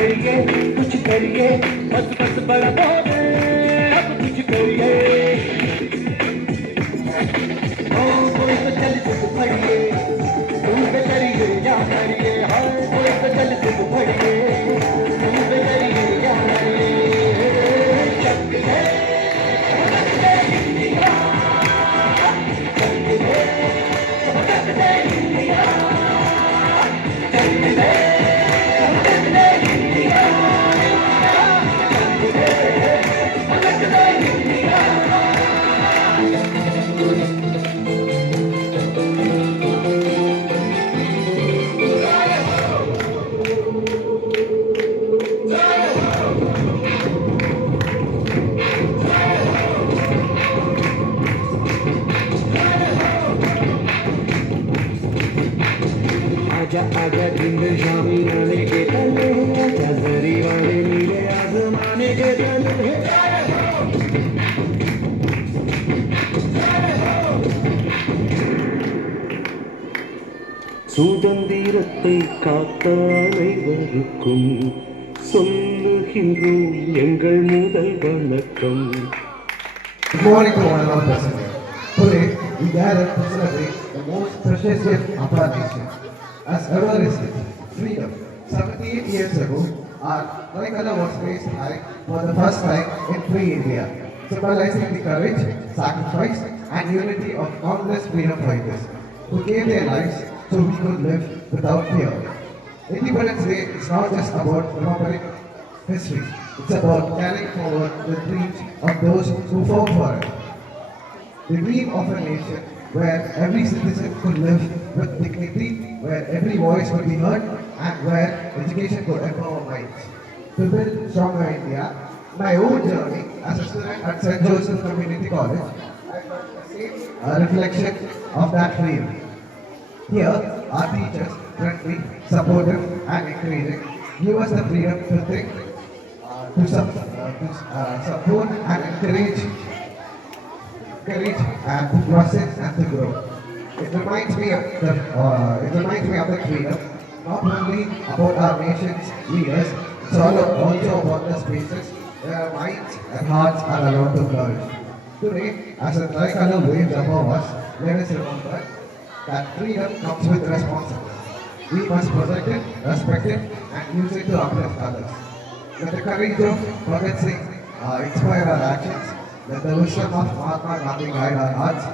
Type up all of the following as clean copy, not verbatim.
कुछ करिए बस बस बड़ा बोले अब कुछ करिए ओ कोई तो चल सिर्फ पढ़िए तुम पे करिए या करिए हाँ कोई तो चल सिर्फ पढ़िए तुम पे करिए या करिए चक दे इंडिया चक दे इंडिया चक दे आजा आजा दिन शामी आने के तले आजा जरी वाले नीले आसमाने के तले சுதந்திரத்தை காத்த அனைவருக்கும் சொல்லுகின்றோம் எங்கள் முதல் வணக்கம். Good morning to one and all present. Today we gather to celebrate the most precious gift of our nation. As ever received, freedom. 78 years ago, our tricolor was raised high for the first time in free India, symbolizing the courage, sacrifice, and unity of countless freedom fighters who gave their lives so we could live without fear. Independence Day is not just about remembering history, it's about carrying forward the dreams of those who fought for it. The dream of a nation where every citizen could live with dignity, where every voice would be heard, and where education could empower minds. To build stronger India, my own journey as a student at St. Joseph Community College, I felt the same reflection of that dream. Here, our teachers, friendly, supportive, and encouraging, give us the freedom to think, to support and encourage and to process and to grow. It reminds me of the freedom, not only about our nation's leaders, it's also about the spaces where our minds and hearts are allowed to flourish. Today, as the tricolor waves above us, let us remember that freedom comes with responsibility. We must protect it, respect it, and use it to uplift others. Let the courage of Bhagat Singh inspire our actions. Let the wisdom of Mahatma Gandhi guide our hearts,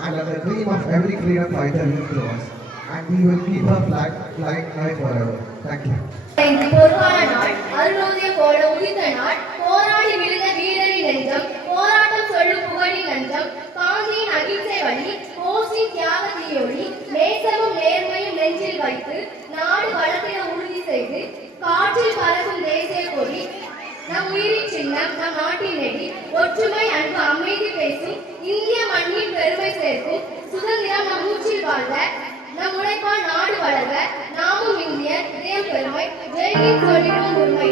and let the dream of every freedom fighter live through us. And we will keep our flag flying high forever. Thank you. பொறுப்பான நாள் அருணோதய போல உதித்த நாள் போராடி விழுந்த வீரரின் நெஞ்சம் போராட்டம் சொல்லும் புகழின் நஞ்சம் காந்தியின் அகிம்சை வழி கோசி தியாக தீயொழி நேசமும் நேர்மையும் நெஞ்சில் வைத்து நாடு வளர்த்திட உறுதி செய்து காற்றில் பறக்கும் தேசிய கொடி நம் உயிரின் சின்னம் நம் நாட்டின் நெடி ஒற்றுமை அன்பு அமைதி பேசும் இந்திய மண்ணின் பெருமை சேர்க்கும் சுதந்திரம் நம் மூச்சில் வாழ்க நம் உழைப்பால் நாடு வளர்க நாமும் இந்தியர் இதயம் பெருமை ஜெய் சொல்லிடும் உண்மை